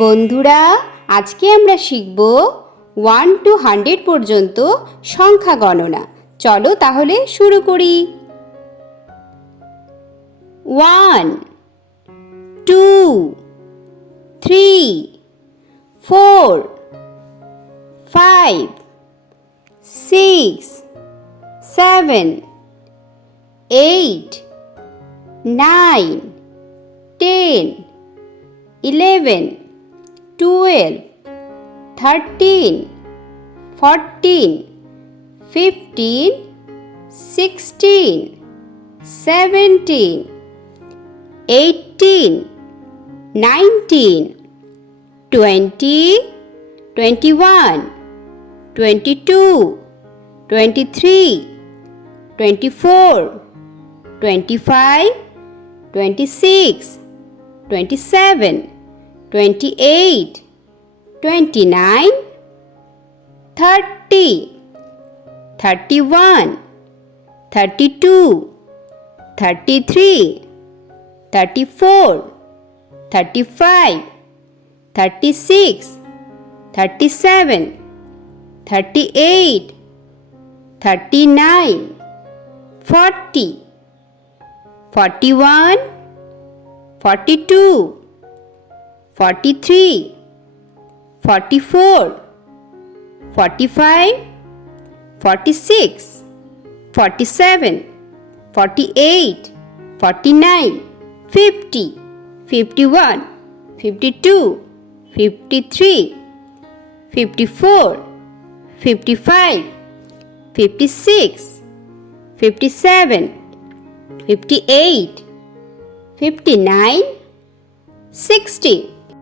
বন্ধুরা, আজকে আমরা শিখব 1 to 100 পর্যন্ত সংখ্যা গণনা। চলো তাহলে শুরু করি। 1 2 3 4 5 6 7 8 9 10 11 12 13 14 15 16 17 18 19 20 21 22 23 24 25 26 27 28 29 30 31 32 33 34 35 36 37 38 39 40 41 42 43 44 45 46 47 48 49 50 51 52 53 54 55 56 57 58 59 60